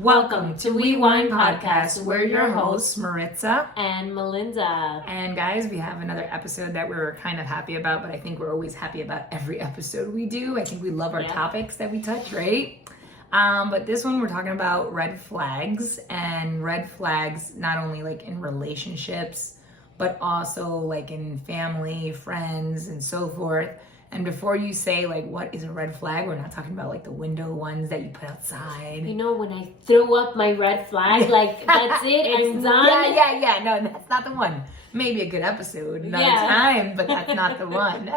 Welcome to Unwind Podcast. We're your hosts, Maritza and Melinda. And guys, we have another episode that we're kind of happy about, but I think we're always happy about every episode we do. I think we love our topics that we touch, right? But this one we're talking about red flags, and red flags not only like in relationships, but also like in family, friends, and so forth. And before you say like what is a red flag, we're not talking about like the window ones that you put outside. You know, when I throw up my red flag, like that's it, I'm done. Yeah. No, that's not the one. Maybe a good episode, another time, but that's not the one.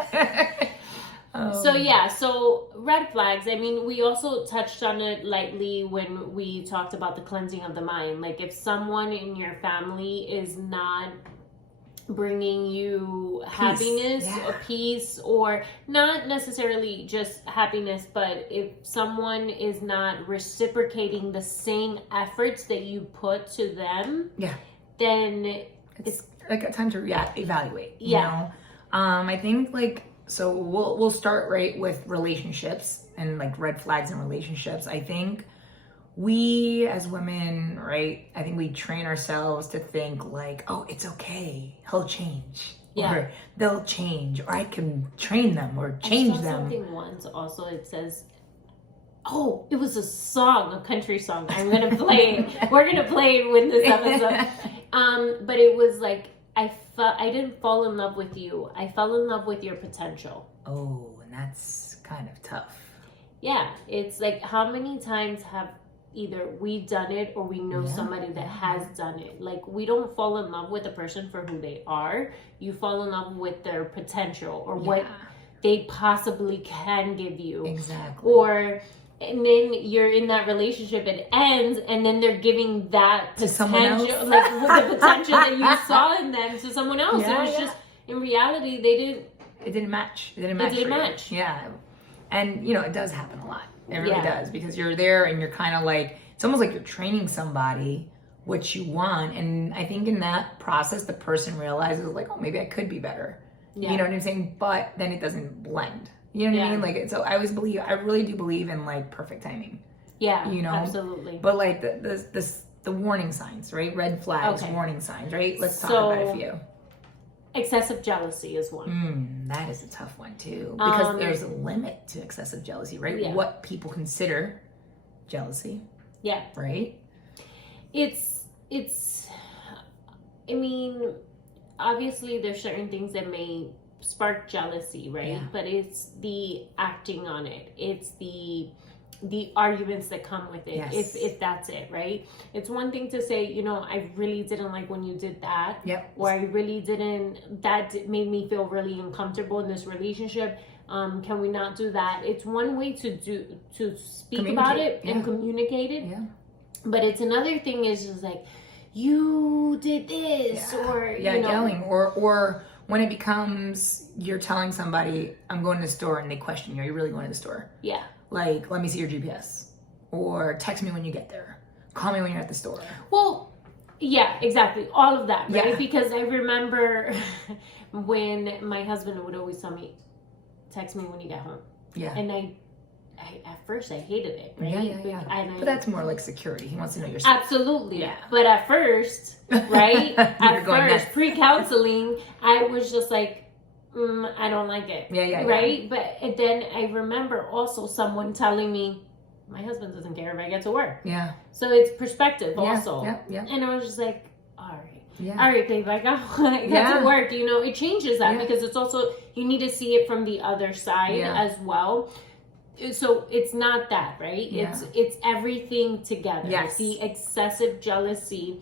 So red flags. I mean, we also touched on it lightly when we talked about the cleansing of the mind. Like if someone in your family is not bringing you happiness or peace, or not necessarily just happiness, but if someone is not reciprocating the same efforts that you put to them, then it's like a time to evaluate. You know? I think like, so we'll start right with relationships and like red flags in relationships. I think we as women, right, I think we train ourselves to think like, oh, it's okay, he'll change, or they'll change, or I can train them or change them. Something once also, it says, oh, it was a song, a country song. I'm gonna play it. We're gonna play it with this episode. But it was like, I didn't fall in love with you. I fell in love with your potential. Oh, and that's kind of tough. Yeah, it's like, how many times have either we've done it or we know somebody that has done it. Like, we don't fall in love with a person for who they are. You fall in love with their potential or what they possibly can give you. Exactly. And then you're in that relationship, it ends, and then they're giving that potential, like the potential that you saw in them to someone else. It was just, in reality, it didn't match. It didn't match. Yeah. And, you know, it does happen a lot. It really does, because you're there and you're kind of like, it's almost like you're training somebody what you want. And I think in that process, the person realizes like, oh, maybe I could be better. Yeah. You know what I'm saying? But then it doesn't blend. You know what I mean? Like, so I really do believe in like perfect timing. Yeah, you know, absolutely. But like the warning signs, right? Red flags, warning signs, right? Let's talk about a few. Excessive jealousy is one. That is a tough one too, because there's a limit to excessive jealousy, right? Yeah. What people consider jealousy. Yeah. Right? It's I mean, obviously there's certain things that may spark jealousy, right? Yeah. But it's the acting on it. It's the arguments that come with it, if that's it, right? It's one thing to say, you know, I really didn't like when you did that, or I really didn't, that made me feel really uncomfortable in this relationship. Can we not do that? It's one way to speak about it and communicate it. Yeah. But it's another thing is just like, you did this, or you know, yelling, or when it becomes you're telling somebody, I'm going to the store, and they question you, are you really going to the store? Yeah. Like, let me see your GPS. Or text me when you get there. Call me when you're at the store. Well, yeah, exactly. All of that, right? Yeah. Because I remember when my husband would always tell me, text me when you get home. Yeah. And I at first I hated it, right? Yeah. But that's more like security. He wants to know your stuff. Absolutely. Yeah. But at first, right? At first, pre-counseling, I was just like, I don't like it. Right? But then I remember also someone telling me, my husband doesn't care if I get to work. Yeah. So it's perspective also. Yeah. And I was just like, all right. Yeah. All right, babe, I got to work. You know, it changes that because it's also, you need to see it from the other side as well. So it's not that, right? Yeah. It's everything together. Yes. The excessive jealousy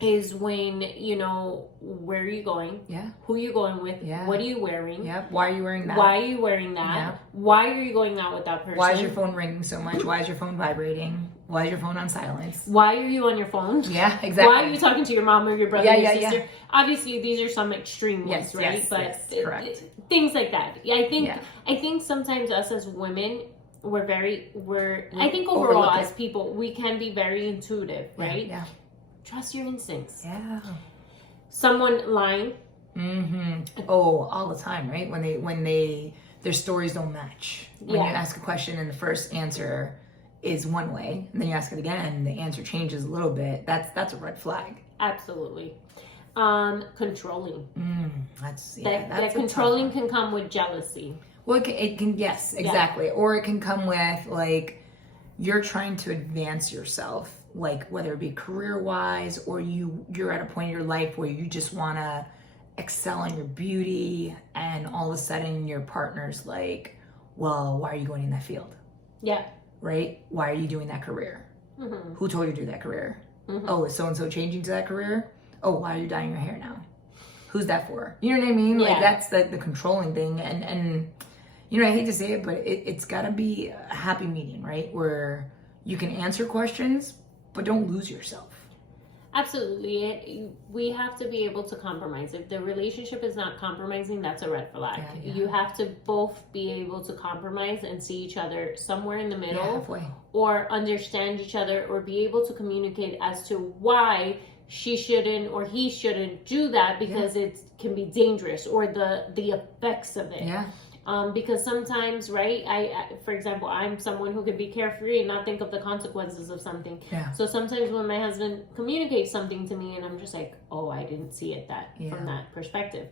is when, you know, where are you going? Yeah. Who are you going with? Yeah. What are you wearing? Yeah. Why are you wearing that? Why are you wearing that? Yeah. Why are you going out with that person? Why is your phone ringing so much? Why is your phone vibrating? Why is your phone on silence? Why are you on your phone? Yeah, exactly. Why are you talking to your mom or your brother or your sister? Obviously, these are some extreme ones, right? But correct. Things like that. I think sometimes us as women, I think overall as people, we can be very intuitive, right? Yeah. Trust your instincts. Yeah. Someone lying. Mm-hmm. Oh, all the time, right? When their stories don't match. When you ask a question and the first answer is one way, and then you ask it again and the answer changes a little bit, that's a red flag. Absolutely. Controlling. That's controlling can come with jealousy. Well, it can yes, exactly. Yeah. Or it can come with like you're trying to advance yourself, like whether it be career-wise or you're at a point in your life where you just want to excel in your beauty, and all of a sudden your partner's like, well, why are you going in that field? Yeah. Right? Why are you doing that career? Mm-hmm. Who told you to do that career? Mm-hmm. Oh, is so-and-so changing to that career? Oh, why are you dyeing your hair now? Who's that for? You know what I mean? Yeah. Like that's the controlling thing. And you know, I hate to say it, but it's got to be a happy medium, right? Where you can answer questions, but don't lose yourself. Absolutely. We have to be able to compromise. If the relationship is not compromising, that's a red flag. Yeah. You have to both be able to compromise and see each other somewhere in the middle, or understand each other, or be able to communicate as to why she shouldn't or he shouldn't do that, because it can be dangerous, or the effects of it. Yeah. Because sometimes, right, I, for example, I'm someone who could be carefree and not think of the consequences of something. Yeah. So sometimes when my husband communicates something to me and I'm just like, oh, I didn't see it from that perspective.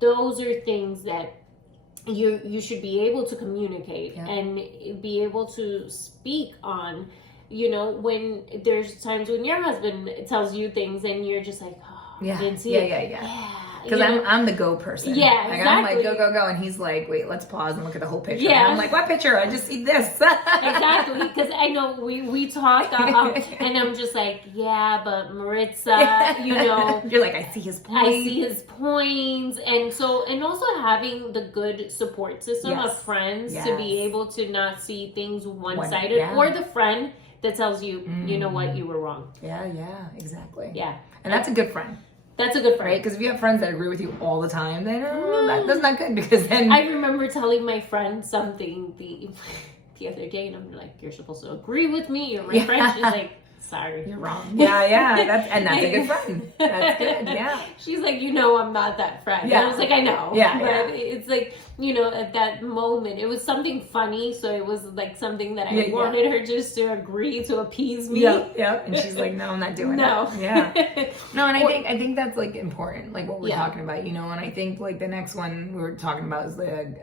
Those are things that you should be able to communicate and be able to speak on. You know, when there's times when your husband tells you things and you're just like, oh, I didn't see it. Yeah. Because I'm the go person. Yeah, like, exactly. I'm like, go. And he's like, wait, let's pause and look at the whole picture. Yeah. And I'm like, what picture? I just see this. Exactly. Because I know we talk and I'm just like, yeah, but Maritza, you know. You're like, I see his points. And also having the good support system of friends to be able to not see things one-sided. Or the friend that tells you, you know what, you were wrong. Yeah, exactly. Yeah. And that's a good friend. That's a good friend. Right? Because if you have friends that agree with you all the time, then that's not good, because then... I remember telling my friend something the other day, and I'm like, you're supposed to agree with me. You're my friend. She's like, sorry. You're wrong. Yeah. That's a good friend. That's good, yeah. She's like, you know, I'm not that friend. Yeah. And I was like, I know. Yeah, but it's like, you know, at that moment, it was something funny, so it was like something that I wanted her just to agree to appease me. Yeah. And she's like, no, I'm not doing that. Yeah. No, and I think that's like important, like what we're talking about, you know, and I think like the next one we were talking about is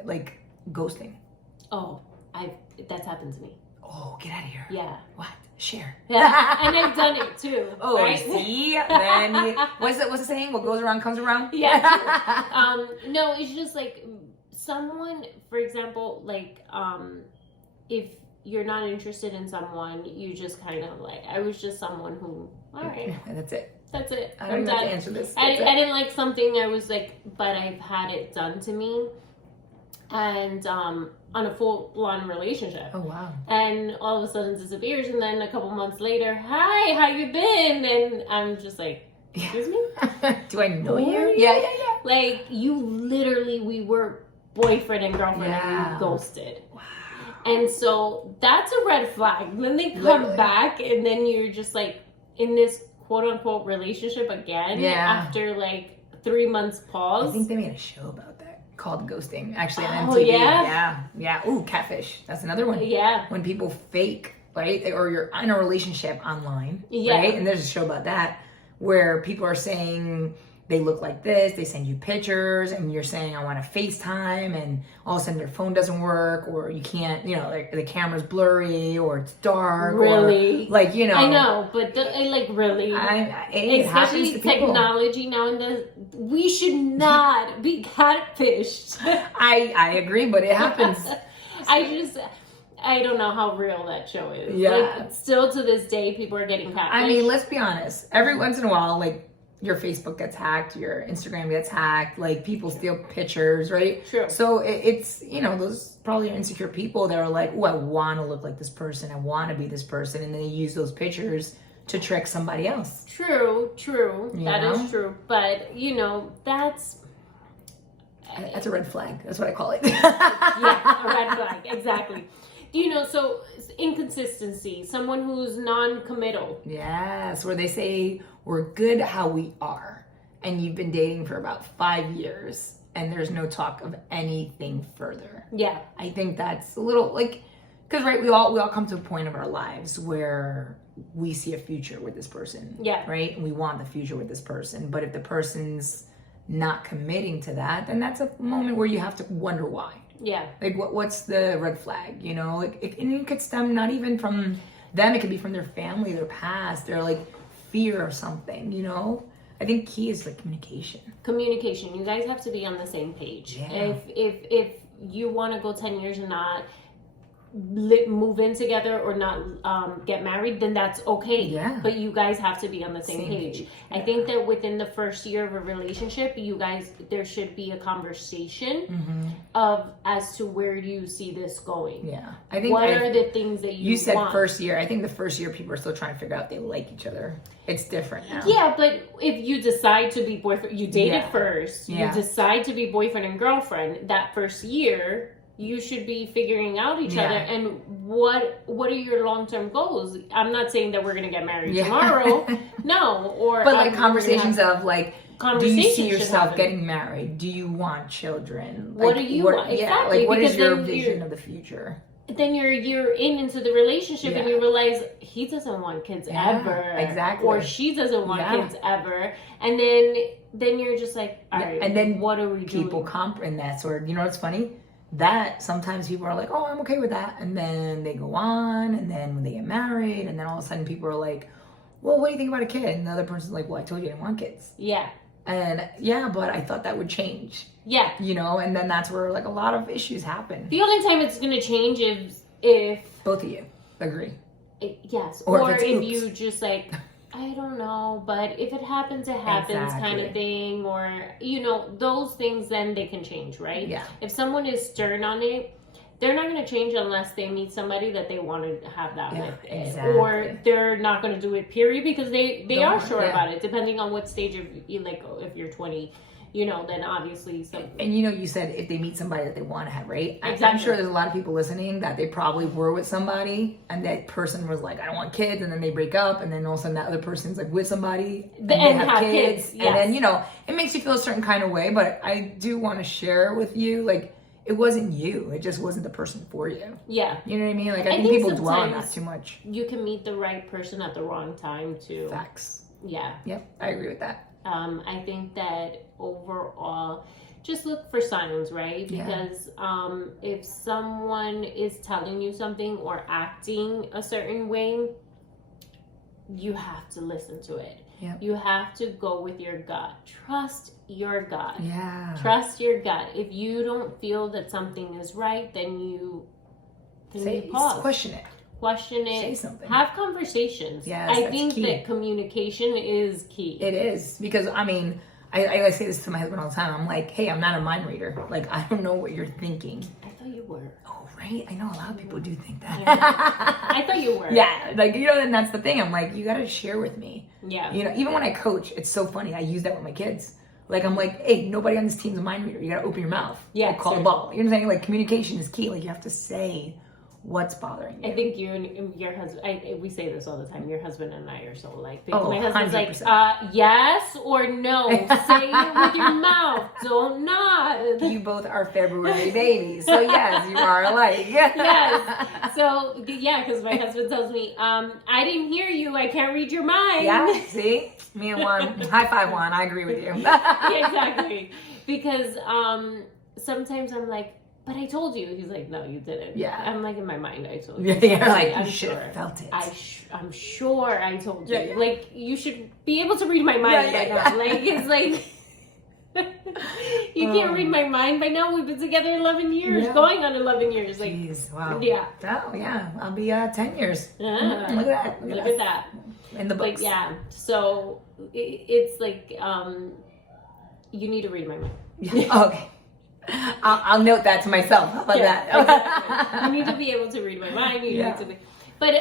like ghosting. Oh, that's happened to me. Oh, get out of here. Yeah. What? Share. Yeah. And I've done it too. Oh, right? See? Then what's the saying? What goes around comes around? Yeah. No, it's just like someone, for example, like if you're not interested in someone, you just kind of like, I was just someone who, all right. That's it. I'm done. done. To answer this. I didn't like something. I was like, but I've had it done to me. And on a full-on relationship. Oh, wow. And all of a sudden disappears, and then a couple months later, hi, how you been? And I'm just like, excuse me? Do I know you? Yeah. Like, we were boyfriend and girlfriend, and you ghosted. Wow. And so that's a red flag. Then they come back, and then you're just like in this quote-unquote relationship again after like 3 months pause. I think they made a show about that, called Ghosting, actually, on MTV. Oh, yeah? Yeah. Ooh, catfish. That's another one. Yeah. When people fake, right? Or you're in a relationship online, right? And there's a show about that where people are saying they look like this, they send you pictures, and you're saying, I want to FaceTime, and all of a sudden your phone doesn't work, or you can't, you know, like the camera's blurry, or it's dark. Really? Or, like, you know. I know, but like really. Especially technology now, we should not be catfished. I agree, but it happens. I don't know how real that show is. Yeah. Like, still to this day, people are getting catfished. I mean, let's be honest. Every once in a while, like, your Facebook gets hacked, your Instagram gets hacked, like people steal pictures, right? True. So it's, you know, those probably insecure people that are like, oh, I want to look like this person, I want to be this person, and then they use those pictures to trick somebody else. True. That is true. But, you know, that's a red flag. That's what I call it. Yeah, a red flag. Exactly. You know, so inconsistency, someone who's non-committal. Yes, where they say we're good how we are, and you've been dating for about 5 years, and there's no talk of anything further. Yeah. I think that's a little, like, Because, right, we all come to a point of our lives where we see a future with this person. Yeah. Right? And we want the future with this person. But if the person's not committing to that, then that's a moment where you have to wonder why. Yeah. Like, what's the red flag? You know, like, and it could stem not even from them. It could be from their family, their past, their, like, fear of something, you know? I think key is, like, communication. Communication. You guys have to be on the same page. Yeah. If you want to go 10 years and not move in together or not get married, then that's okay. Yeah. But you guys have to be on the same page. Yeah. I think that within the first year of a relationship, there should be a conversation of as to where do you see this going. Yeah. I think what are the things that you said want? First year. I think the first year people are still trying to figure out if they like each other. It's different now. Yeah, but if you decide to be boyfriend, you dated first, Yeah. you decide to be boyfriend and girlfriend, that first year you should be figuring out each other and what are your long-term goals. I'm not saying that we're gonna get married tomorrow. No. But like conversations of like, do you see yourself getting married? Do you want children? What do you want? Yeah, exactly. like what is your vision of the future? Then you're into the relationship and you realize he doesn't want kids ever. Exactly. Or she doesn't want kids ever. And then you're just like, all right, and then what are we doing? People and that sort of, you know what's funny? That sometimes people are like, oh, I'm okay with that. And then they go on, and then when they get married, and then all of a sudden people are like, well, what do you think about a kid? And the other person's like, well, I told you I didn't want kids. Yeah. And but I thought that would change. Yeah. You know, and then that's where like a lot of issues happen. The only time it's going to change is if both of you agree. Yes. Or if you just like, I don't know, but if it happens, it happens kind of thing. Or, you know, those things, then they can change, right? Yeah. If someone is stern on it, they're not going to change unless they meet somebody that they want to have that with. Exactly. Or they're not going to do it, period, because they are sure about it, depending on what stage of, like, if you're 20, you know, then obviously and you know, you said if they meet somebody that they want to have, right? Exactly. I'm sure there's a lot of people listening that they probably were with somebody and that person was like, I don't want kids, and then they break up, and then all of a sudden that other person's like with somebody and they have kids. Yes. And then, you know, it makes you feel a certain kind of way, but I do want to share with you, like, it wasn't you. It just wasn't the person for you. Yeah. You know what I mean? Like, I think people dwell on that too much. You can meet the right person at the wrong time too. Facts. Yeah. Yep, I agree with that. I think that overall, just look for signs, right? Because if someone is telling you something or acting a certain way, you have to listen to it. Yep. You have to go with your gut. Trust your gut. Yeah. Trust your gut. If you don't feel that something is right, then you pause. Question it. Say something. Have conversations. Yes, I think key. that communication is key. It is. Because, I mean, I say this to my husband all the time. I'm like, hey, I'm not a mind reader. Like, I don't know what you're thinking. I thought you were. Oh, right? I know a lot of people do think that. Yeah. I thought you were. Yeah. Like, you know, and that's the thing. I'm like, you got to share with me. Yeah. You know, even when I coach, it's so funny. I use that with my kids. Like, I'm like, hey, nobody on this team's a mind reader. You got to open your mouth. Yeah. Like, call the ball. You know what I'm saying? Like, communication is key. Like, you have to say what's bothering you. I think you and your husband, we say this all the time, your husband and I are so like, oh, my husband's 100%. like, yes or no, say it with your mouth, don't nod. You both are February babies, so yes, you are alike. Yes, so yeah, because my husband tells me, I didn't hear you, I can't read your mind. Yeah, see? Me and Juan, high five Juan, I agree with you. Yeah, exactly, because sometimes I'm like, but I told you. He's like, no, you didn't. Yeah. I'm like, in my mind, I told you. Yeah, you're like, I'm you should sure. have felt it. I'm sure I told you. Yeah. Like, you should be able to read my mind by now. Like, it's like, you can't read my mind by now. We've been together 11 years, going on 11 years. Like, jeez, wow. Yeah. Oh, yeah. I'll be 10 years. Look Look at that. Look at that. In the books. But yeah, so it's like, you need to read my mind. Okay. I'll note that to myself. How about that? Exactly. You need to be able to read my mind. You need to be, but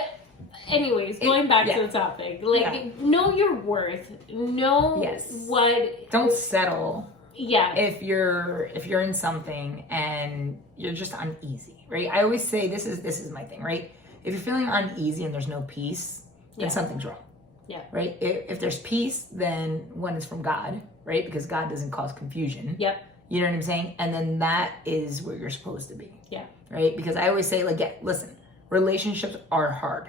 anyways, going back to the topic, like know your worth. Know what. Don't settle. Yeah. If you're in something and you're just uneasy, right? I always say this is my thing, right? If you're feeling uneasy and there's no peace, then something's wrong. Yeah. Right. If there's peace, then one is from God, right? Because God doesn't cause confusion. Yep. You know what I'm saying? And then that is where you're supposed to be. Yeah. Right? Because I always say, like, listen, relationships are hard,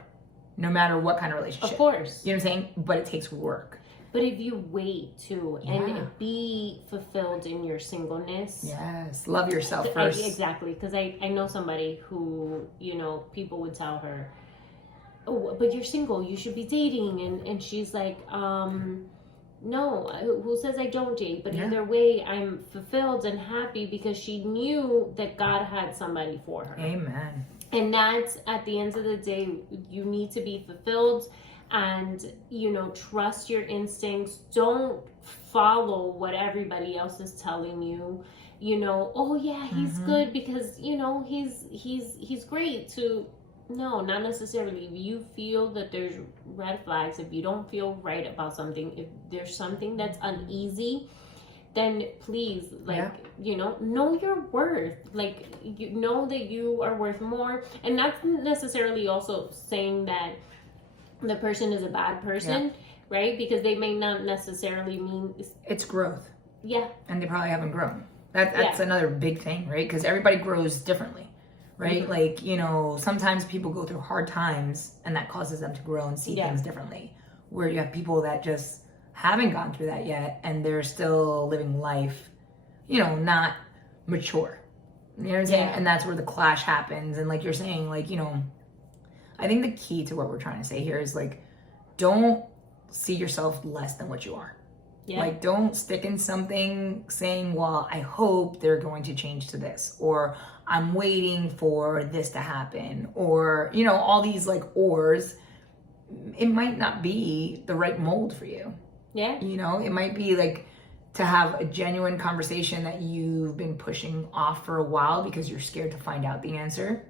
no matter what kind of relationship. Of course. You know what I'm saying? But it takes work. But if you wait too and be fulfilled in your singleness. Yes. Love yourself first. Exactly. Because I know somebody who, you know, people would tell her, oh, but you're single, you should be dating. And she's like, no, who says I don't date? But either way, I'm fulfilled and happy because she knew that God had somebody for her. Amen. And that's, at the end of the day, you need to be fulfilled and, you know, trust your instincts. Don't follow what everybody else is telling you. You know, oh yeah, he's good because, you know, he's great to... No, not necessarily. If you feel that there's red flags, if you don't feel right about something, if there's something that's uneasy, then please, like, you know your worth. Like, you know that you are worth more. And not necessarily also saying that the person is a bad person, right? Because they may not necessarily mean... It's growth. Yeah. And they probably haven't grown. That's another big thing, right? Because everybody grows differently. Right? Like, you know, sometimes people go through hard times and that causes them to grow and see things differently. Where you have people that just haven't gone through that yet and they're still living life, you know, not mature. You know what I'm saying? And that's where the clash happens. And like you're saying, like, you know, I think the key to what we're trying to say here is like, don't see yourself less than what you are. Yeah. Like, don't stick in something saying, well, I hope they're going to change to this, or I'm waiting for this to happen, or, you know, all these like ors. It might not be the right mold for you. Yeah. You know, it might be like to have a genuine conversation that you've been pushing off for a while because you're scared to find out the answer.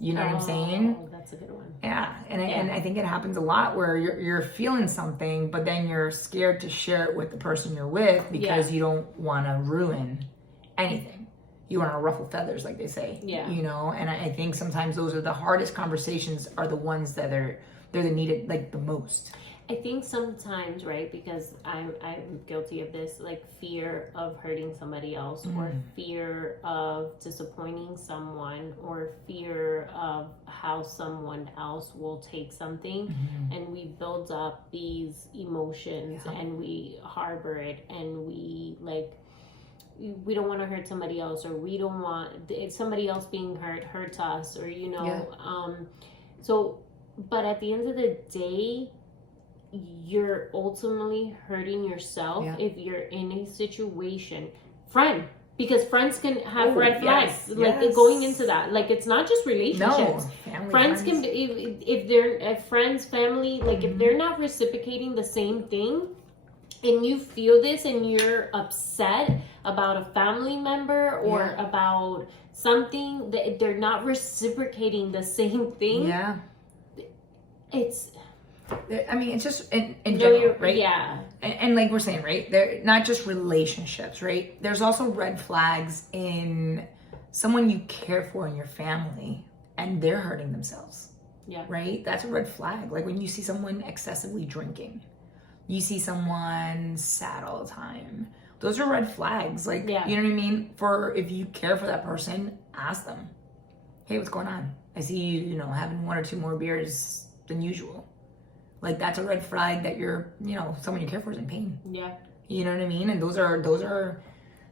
You know what I'm saying? Oh, that's a good one. Yeah. And I think it happens a lot where you're feeling something, but then you're scared to share it with the person you're with because you don't want to ruin anything. You want to ruffle feathers, like they say. Yeah. You know, and I think sometimes those are the hardest conversations, are the ones that they're the needed like the most. I think sometimes, right, because I'm guilty of this, like fear of hurting somebody else, or fear of disappointing someone, or fear of how someone else will take something, and we build up these emotions and we harbor it, and we we don't want to hurt somebody else, or we don't want somebody else being hurts us, or, you know, so, but at the end of the day, you're ultimately hurting yourself if you're in a situation. Because friends can have red flags. Going into that, like, it's not just relationships. No, friends can be, if they're friends, family, like if they're not reciprocating the same thing, and you feel this and you're upset about a family member or about something that they're not reciprocating the same thing. Yeah. It's just in general, right? Yeah. And like we're saying, right? They're not just relationships, right? There's also red flags in someone you care for in your family and they're hurting themselves. Yeah. Right? That's a red flag. Like when you see someone excessively drinking, you see someone sad all the time. Those are red flags. Like, you know what I mean? If you care for that person, ask them, hey, what's going on? I see you, you know, having one or two more beers than usual. Like, that's a red flag that you're, you know, someone you care for is in pain. Yeah. You know what I mean? And those are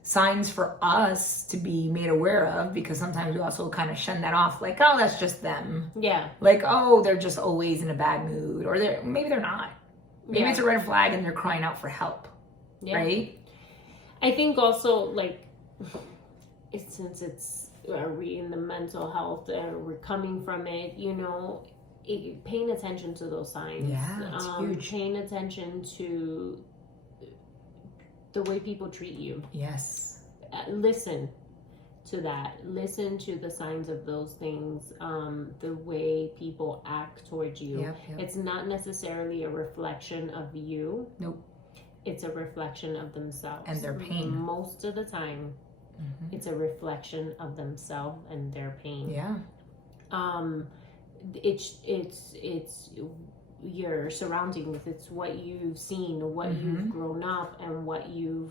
signs for us to be made aware of, because sometimes we also kind of shun that off. Like, oh, that's just them. Yeah. Like, oh, they're just always in a bad mood. Or maybe they're not. Maybe it's a red flag and they're crying out for help. Yeah. Right? I think also, like, since we in the mental health, we're coming from it, you know, paying attention to those signs. Yeah, it's huge. Paying attention to the way people treat you. Yes. Listen to that. Listen to the signs of those things. The way people act towards you. Yep. It's not necessarily a reflection of you. Nope. It's a reflection of themselves. And their pain. Most of the time, it's a reflection of themselves and their pain. Yeah. It's your surroundings. It's what you've seen, what you've grown up, and what you've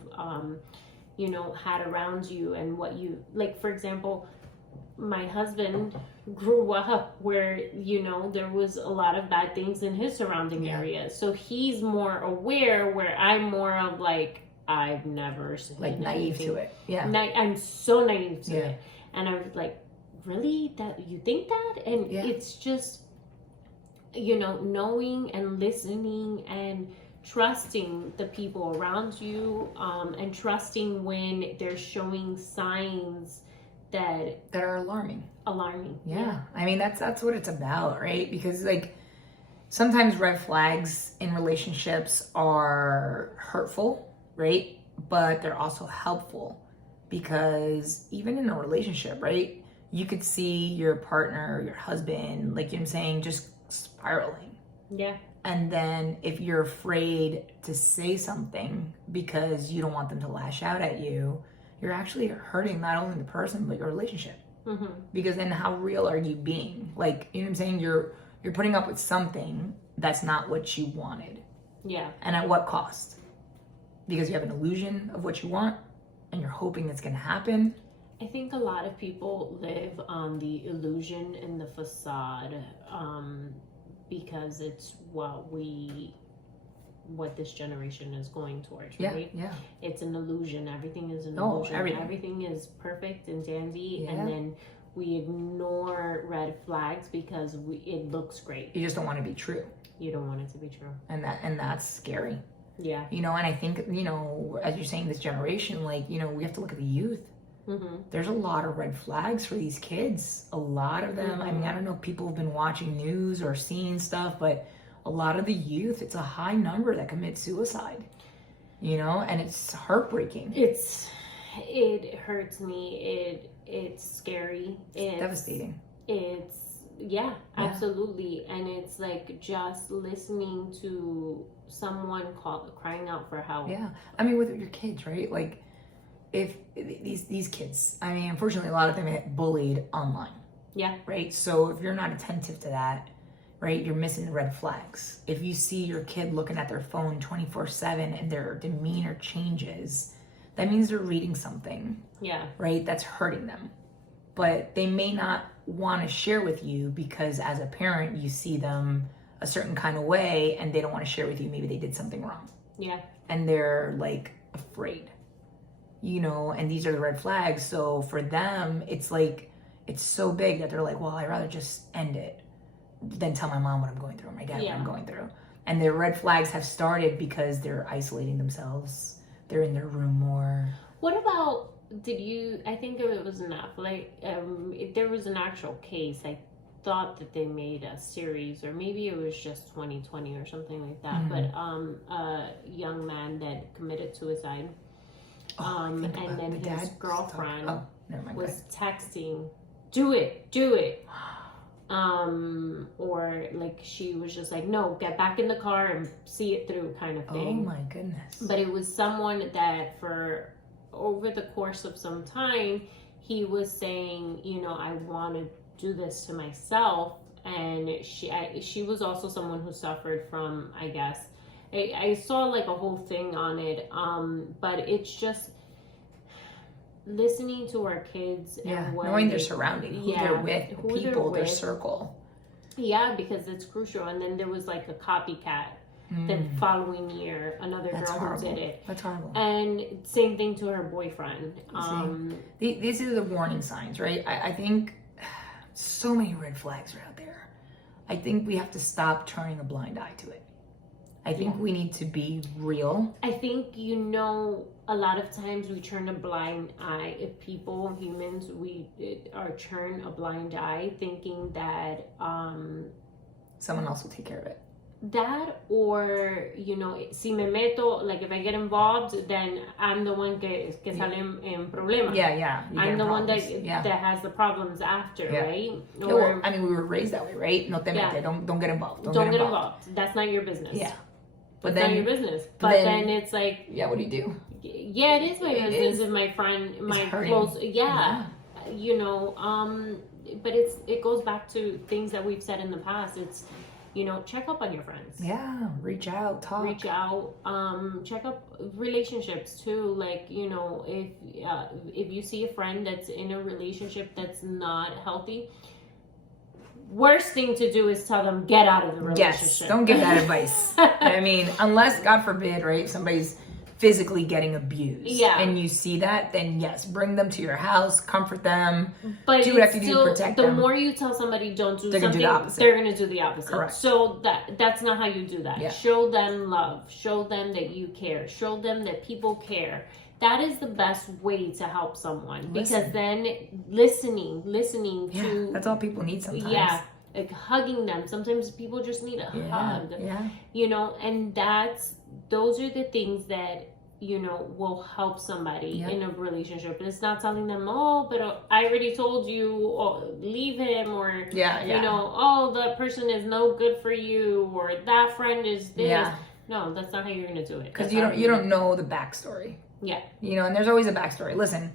you know, had around you, and what you, like, for example, my husband grew up where, you know, there was a lot of bad things in his surrounding area. So he's more aware, where I'm more of like, I've never seen like naive to it. Yeah. I'm so naive to it. And I was like, really? That you think that? And it's just, you know, knowing and listening and trusting the people around you, and trusting when they're showing signs that are alarming. Yeah. I mean, that's what it's about, right? Because like sometimes red flags in relationships are hurtful, right? But they're also helpful, because even in a relationship, right, you could see your partner, your husband, like, you know what I'm saying, just spiraling. Yeah. And then if you're afraid to say something because you don't want them to lash out at you, you're actually hurting not only the person, but your relationship. Mm-hmm. Because then how real are you being? Like, you know what I'm saying? You're putting up with something that's not what you wanted. Yeah. And at what cost? Because you have an illusion of what you want and you're hoping it's going to happen. I think a lot of people live on the illusion and the facade, because it's what this generation is going towards, right? Yeah. It's an illusion. Everything is an illusion. Everything is perfect and dandy, and then we ignore red flags because it looks great. You just don't want to be true. You don't want it to be true. And that's scary. Yeah. You know, and I think, you know, as you're saying, this generation, like, you know, we have to look at the youth. Mm-hmm. There's a lot of red flags for these kids. A lot of them. Mm-hmm. I mean, I don't know if people have been watching news or seeing stuff, but a lot of the youth, it's a high number that commit suicide, you know, and it's heartbreaking. It hurts me. It's scary. It's devastating. Yeah, absolutely. And it's like just listening to someone crying out for help. Yeah. I mean, with your kids, right? Like, if these kids, I mean, unfortunately, a lot of them get bullied online. Yeah. Right? So if you're not attentive to that, right, you're missing the red flags. If you see your kid looking at their phone 24/7 and their demeanor changes, that means they're reading something. Yeah. Right? That's hurting them. But they may not want to share with you because as a parent, you see them a certain kind of way and they don't want to share with you. Maybe they did something wrong. Yeah. And they're like afraid, you know, and these are the red flags. So for them, it's like, it's so big that they're like, well, I'd rather just end it than tell my mom what I'm going through, or my dad what I'm going through. And their red flags have started because they're isolating themselves. They're in their room more. What about, I think it was enough, like, there was an actual case, I thought that they made a series, or maybe it was just 2020 or something like that, but a young man that committed suicide, and then his girlfriend was texting, do it, or like she was just like, no, get back in the car and see it through, kind of thing. Oh my goodness. But it was someone that for over the course of some time, he was saying, you know, I want to do this to myself. And she was also someone who suffered from, I guess, I saw like a whole thing on it, but it's just listening to our kids and knowing their surrounding, who they're with, the people, their circle. Yeah, because it's crucial. And then there was like a copycat the following year, another girl who did it. That's horrible. And same thing to her boyfriend. These are the warning signs, right? I think so many red flags are out there. I think we have to stop turning a blind eye to it. I think we need to be real. I think, you know, a lot of times we turn a blind eye. If people, humans, we turn a blind eye thinking that someone else will take care of it. That, or, you know, si me meto, like if I get involved, then I'm the one que sale en problema. Yeah. I'm the one that has the problems after, right? Or, I mean, we were raised that way, right? No te mete, don't get involved. Don't get involved. That's not your business. Yeah. But then, not your business. But then it's like, what do you do? Yeah, it is my business. If my friend, my close, you know, but it goes back to things that we've said in the past. It's check up on your friends. Yeah, reach out, talk. Reach out, check up relationships too. Like, if you see a friend that's in a relationship that's not healthy, worst thing to do is tell them get out of the relationship. Yes, don't give that advice. I mean, unless, God forbid, right, somebody's physically getting abused. Yeah. And you see that, then yes, bring them to your house, comfort them, but do what you have to do to protect them. The more you tell somebody don't do something, they're going to do the opposite. Correct. So that's not how you do that. Yeah. Show them love. Show them that you care. Show them that people care. That is the best way to help someone. Because then listening to... that's all people need sometimes. Yeah. Like hugging them. Sometimes people just need a hug. Yeah. And those are the things that, will help somebody in a relationship. And it's not telling them, but I already told you, leave him, or, that person is no good for you, or that friend is this. Yeah. No, that's not how you're going to do it. Because you don't know the backstory. Yeah. And there's always a backstory. Listen,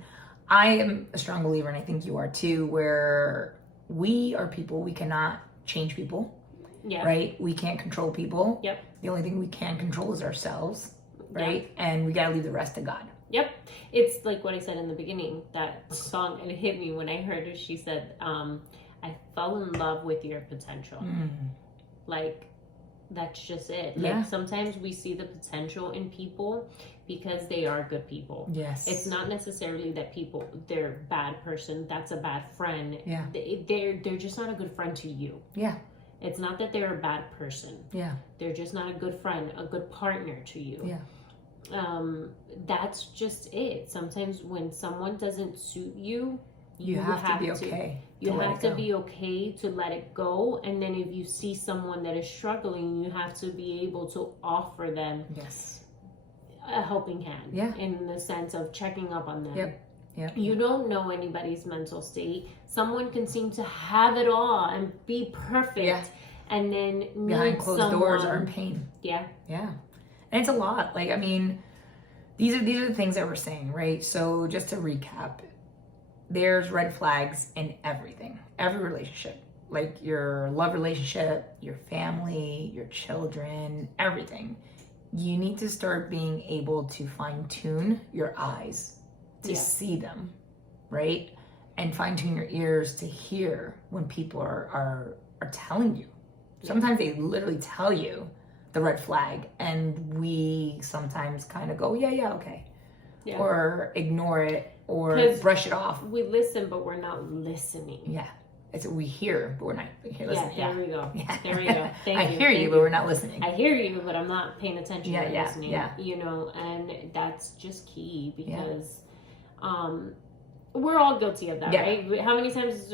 I am a strong believer, and I think you are too, where we are people. We cannot change people. Yeah. Right? We can't control people. Yep. The only thing we can control is ourselves. Right? Yeah. And we got to leave the rest to God. Yep. It's like what I said in the beginning, that song, and it hit me when I heard her. She said, I fell in love with your potential. Like, that's just it. Like, sometimes we see the potential in people because they are good people. Yes. It's not necessarily that they're a bad person. That's a bad friend. Yeah. They're just not a good friend to you. Yeah. It's not that they're a bad person. Yeah. They're just not a good friend, a good partner to you. Yeah. That's just it. Sometimes when someone doesn't suit you, you have to be okay. You have to be okay to let it go. And then if you see someone that is struggling, you have to be able to offer them a helping hand. Yeah. In the sense of checking up on them. Yep. Yeah. You don't know anybody's mental state. Someone can seem to have it all and be perfect, and then behind closed doors are in pain. Yeah, yeah, and it's a lot. Like, I mean, these are the things that we're saying, right? So just to recap, there's red flags in everything, every relationship, like your love relationship, your family, your children, everything. You need to start being able to fine tune your eyes to see them, right? And fine tune your ears to hear when people are telling you. Sometimes they literally tell you the red flag, and we sometimes kind of go, okay. Yeah. Or ignore it, or brush it off. We listen, but we're not listening. Yeah. We hear, but we're not listening. Yeah, there we go. Yeah. There we go. Thank you. I hear you, but we're not listening. I hear you, but I'm not paying attention or listening. Yeah. And that's just key, because we're all guilty of that, right? How many times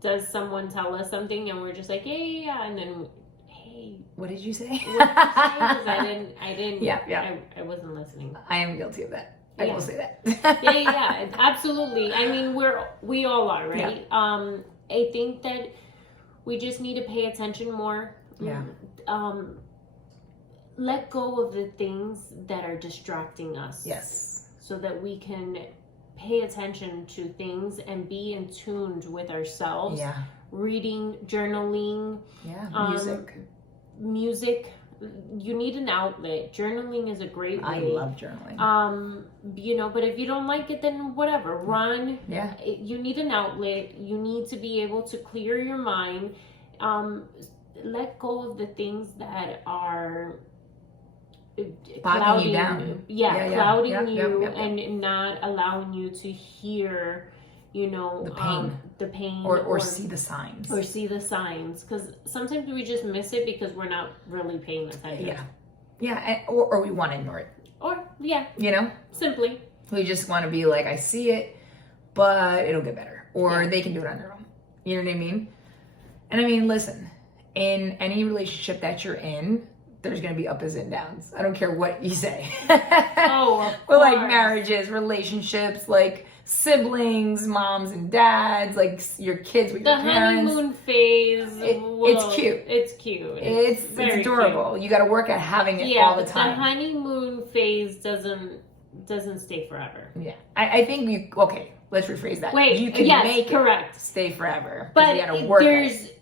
does someone tell us something and we're just like, yeah, and then, hey, what did you say? I didn't. Yeah. I wasn't listening. I am guilty of that. I will say that. yeah, absolutely. I mean, we all are, right? Yeah. I think that we just need to pay attention more. Yeah. Let go of the things that are distracting us. Yes. So that we can pay attention to things and be in tune with ourselves. Yeah. Reading, journaling. Yeah. Music. You need an outlet. Journaling is a great way. I love journaling. But if you don't like it, then whatever. Run. Yeah. You need an outlet. You need to be able to clear your mind. Let go of the things that are bogging you down. Clouding you and not allowing you to hear, the pain or see the signs. Or see the signs, because sometimes we just miss it because we're not really paying attention. Yeah, or we want to ignore it. Or simply we just want to be like, I see it, but it'll get better, or they can do it on their own. You know what I mean? And I mean, listen, in any relationship that you're in, there's going to be ups and downs. I don't care what you say. Or like marriages, relationships, like siblings, moms and dads, like your kids with your parents. The honeymoon phase. It's cute. It's cute. It's adorable. Cute. You got to work at having it all the time. The honeymoon phase doesn't stay forever. Yeah. I think let's rephrase that. Wait, you can make it stay forever. But you gotta work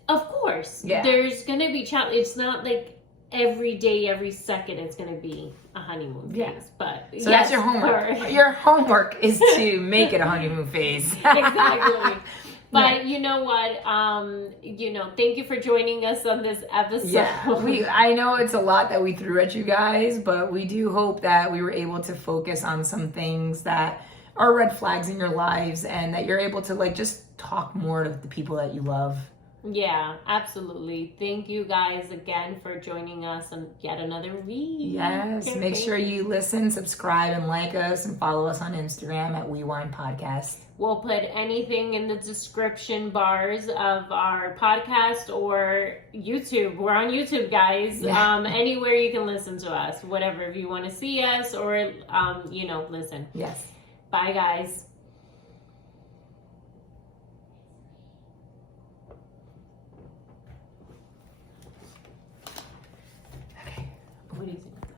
Of course. Yeah. There's going to be challenge. It's not like every day, every second it's going to be a honeymoon phase. Yeah. But so that's your homework. Your homework is to make it a honeymoon phase. Exactly. But you know what? Thank you for joining us on this episode. Yeah, I know it's a lot that we threw at you guys, but we do hope that we were able to focus on some things that are red flags in your lives, and that you're able to like just talk more to the people that you love. Yeah, absolutely. Thank you guys again for joining us on yet another week. Yes, Okay. Make sure you listen, subscribe, and like us, and follow us on Instagram at Unwind Podcast. We'll put anything in the description bars of our podcast or YouTube. We're on YouTube, guys. Yeah. Anywhere you can listen to us, whatever. If you want to see us or, listen. Yes. Bye, guys.